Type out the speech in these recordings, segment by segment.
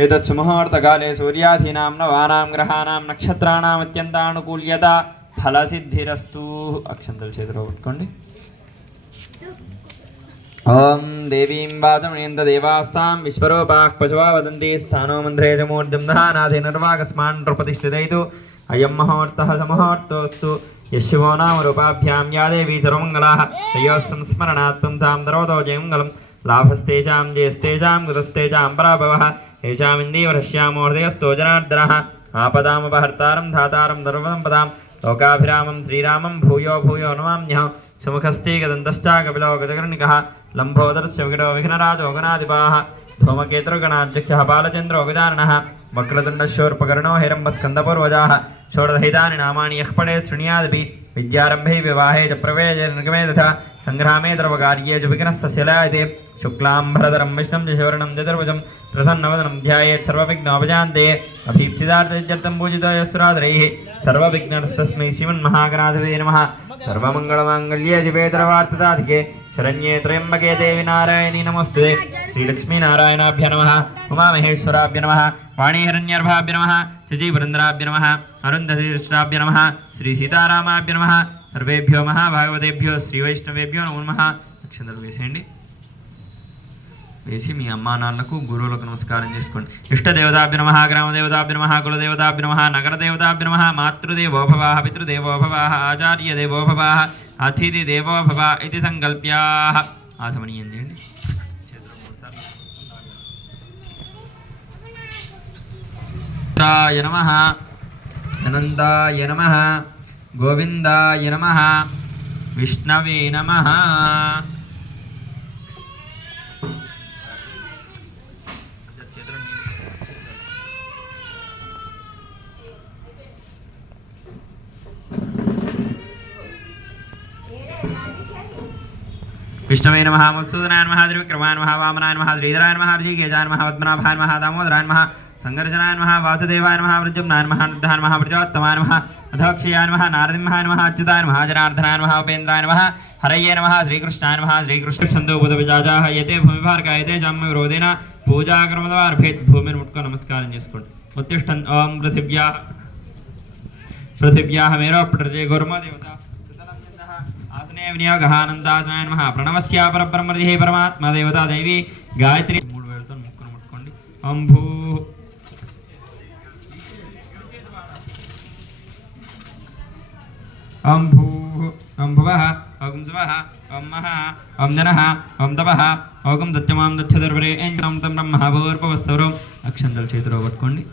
एतत् सुमुहूर्तकाले सूर्यादीनां नवानां ग्रहाणां नक्षत्राणाम् अत्यन्तानुकूल्यता फलसिद्धिरस्तु। अक्षन्तल చేతిలో పట్టుకోండి। ओम देवीं वाचमणीं देवास्तां विश्वरूपाः पशवा वदन्ति स्थानो मन्त्रे च मूर्तिं दहानाथे निर्वाकस्मान् प्रतिष्ठितैतु अयं मुहूर्तः समुहूर्तोऽस्तु यशिवो नाम रूपाभ्यां या देवी सर्वमङ्गलाः तयोः संस्मरणात् त्वं तां दरोतो जयमङ्गलं लाभस्तेषां जयस्तेषां कुतस्तेषां पराभवः येषामिन्दीवरश्यामो हृदयस्थो जनार्दनः आपदामपहर्तारं धातारं सर्वसम्पदां लोकाभिरामं श्रीरामं भूयो भूयो नमाम्यहं सुमुखश्चैकदन्तश्चा कपिलो गजकर्णिकः लम्बोदरस्य विकटो विघ्नराजो गणाधिपाः धूमकेतुर्गणाध्यक्षः बालचन्द्रो गजाननः वक्रतुण्डशूर्पकर्णो हिरम्बस्कन्दपूर्वजाः षोडशैतानि नामानि यः पठेत् शृणुयादपि विद्यारम्भे विवाहे च प्रवेशे निर्गमे तथा सङ्ग्रामे द्रवकार्ये च विघ्नस्य शलायते शुक्लाम्बरधरं विष्णुं च शिवर्णं चतुर्भुजं प्रसन्नवदनं ध्यायेत् सर्वविघ्नोपशान्ते अभीप्सितार्थं पूजितो यस्राधरैः सर्वविघ्नस्तस्मै श्रीमन्महागणाधिपते नमः। सर्वमङ्गलमाङ्गल्ये शिवे सर्वार्थसाधिके शरण्ये त्र्यम्बके देवी नारायणी नमोस्तुते। श्रीलक्ष्मीनारायणाभ्य नमः। उमामहेश्वराभ्य नमः। वाणीहिरण्यर्भाभ्य नमः। शचीपुरन्दराभ्य नमः। अरुन्धतीकृष्णाभ्य नमः। श्रीसीतारामाभ्य नमः। सर्वेभ्यो महाभागवतेभ्यो श्रीवैष्णवेभ्यो नमो नमः। అక్షంతలు వేసేయండి। వేసి మీ అమ్మా నాన్నలకు గురువులకు నమస్కారం చేసుకోండి। ఇష్టదేవతాభ్య నమః, గ్రామదేవతాభ్య నమః, కులదేవతాభ్య నమః, నగరదేవతాభ్య నమః, మాతృదేవో భవః, పితృదేవో భవః, ఆచార్యదేవో భవః, అతిథి దేవో భవ ఇది సంకల్ప్యాః ఆచమనీయం చేయండి। అనంతాయ నమః, అనంతాయ నమః, గోవిందాయ నమః, విష్ణవే నమః। विष्णवे नमः, मधुसूदनाय नमः, त्रिविक्रमाय नमः, वामनाय नमः, श्रीधराय नमः, ऋषिकेशाय नमः, पद्मनाभाय नमः, दामोदराय नमः, संघर्षणाय नमः, वासुदेवाय नमः, वृद्युम्नाय नमः, अनुद्धाय नमः, प्रचोत्तमाय नमः, अधोक्षयाय नमः, नारदिंहाय नमः, अच्युताय नमः, जनार्दनाय नमः, उपेन्द्राय नमः, हरये नमः, श्रीकृष्णाय नमः। श्रीकृष्णन्दो बुधविजाजाः यते भूमिभार्गायते जाम्य विरोधेन पूजाक्रमद्वारभेत् भूमिని ముట్టుకొని నమస్కారం చేసుకోండి। ఉత్తిష్టన్ ఓం పృథివ్యాः మేరోపటర్జే గౌరమదేవత आसने विनियोगः अनन्तासनाय नमः। प्रणवस्य परब्रह्मर्षिः परमात्मा देवता देवी गायत्री मूడు వేలతో ముక్కును ముట్టుకోండి। ఓం భూ ఓం భూ ఓం భువః ఓం శువః ఓం మహః ఓం జనః ఓం తపః ఓం దత్యమాం దచ్చదర్వరే ఏం తం బ్రహ్మ భూర్భువస్సౌరం అక్షంతలు చేతిలో పట్టుకోండి।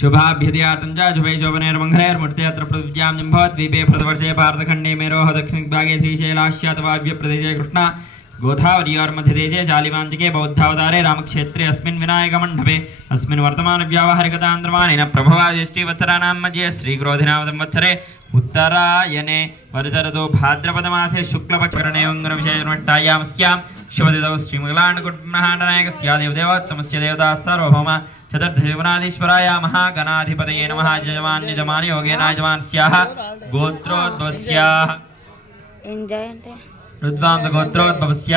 शुभाभ्यदयातं च शुभै शोभनैर्मङ्गलैर्मूर्ते अत्र पृथिव्यां जम्भवद्वीपे प्रथवर्षे भारतखण्डे मेरोः दक्षिणभागे श्रीशैलाश्चातवाव्यप्रदेशे कृष्णा गोदावरीयोर्मध्यदेशे शालिवाञ्चके बौद्धावतारे रामक्षेत्रे अस्मिन् विनायकमण्डपे अस्मिन् वर्तमानव्यावहारिकतान्द्रमानेन प्रभवाज्येष्ठीवत्सराणां मध्ये श्रीक्रोधिनाम संवत्सरे उत्तरायणे वर्षऋतौ भाद्रपदमासे शुक्लपक्षकरणे वङ्गरविषयनिष्ठायामस्यां शुभदितौ श्रीमङ्गलाण्डकुटुम्बनायकस्य देवदेवोत्तमस्य देवता सार्वभौम चतुर्धशिवनाधीश्वराय महागणाधिपतये नमः। यजमान यजमान योगेन यजमानस्याः गोत्रोद्भवस्याः रुद्वांस गोत्रोद्भवस्य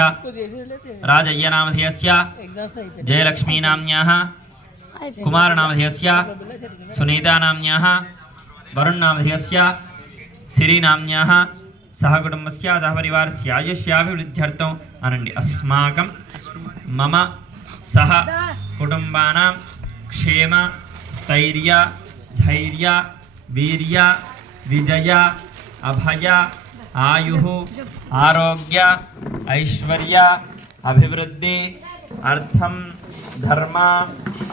राजय्य नामधेयस्य जयलक्ष्मी नाम्न्याः कुमार नामधेयस्य सुनीता नाम्न्याः वरुण नामधेयस्य श्री नाम्न्याः सह कुटुम्बस्य सह परिवारस्य आयुष्याभिवृद्ध्यर्थम् अनन्ति अस्माकं मम सह कुटुम्बानां क्षेम स्थैर्य धैर्य वीर्य विजय अभय आयुः आरोग्य ऐश्वर्य अभिवृद्धि अर्थं धर्म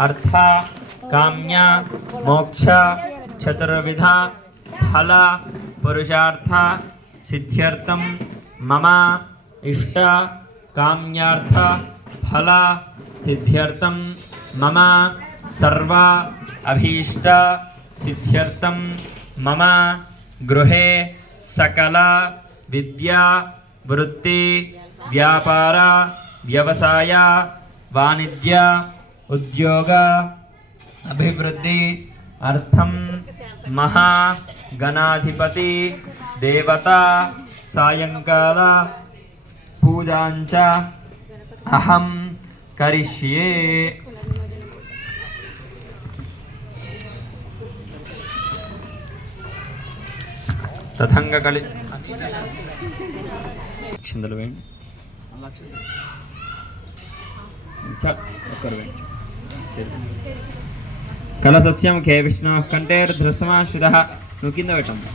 अर्थ काम्य मोक्ष चतुर्विध फल पुरुषार्थ सिद्ध्यर्थं मम इष्ट काम्यार्थ फल सिद्ध्यर्थं मम सर्व अभीष्ट सिद्ध्यर्थं मम गृहे सकल विद्या वृत्ति व्यापार व्यवसाय वाणिज्य उद्योग अभिवृद्धि अर्थं महागणाधिपति देवता सायंकाल पूजांच अहं करिष्ये। తథంగకలి క్షందలు వేయండి కలసస్య ముఖే విష్ణోః కంఠేర్ధృసమాశ్రితః నువ్వు కింద పెట్టండి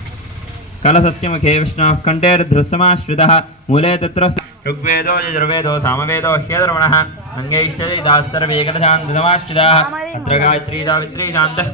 కలసస్య ముఖే విష్ణోః కంఠేర్ధృసమాశ్రితః మూలే తత్ర ఋగ్వేదో యజుర్వేదో సామవేదో హ్యధర్వణः అంగైశ్చైదాస్తర్వే కలశాన్ ధృతమాశ్రితాः అత్ర గాయత్రీ సావిత్రీ శాంతః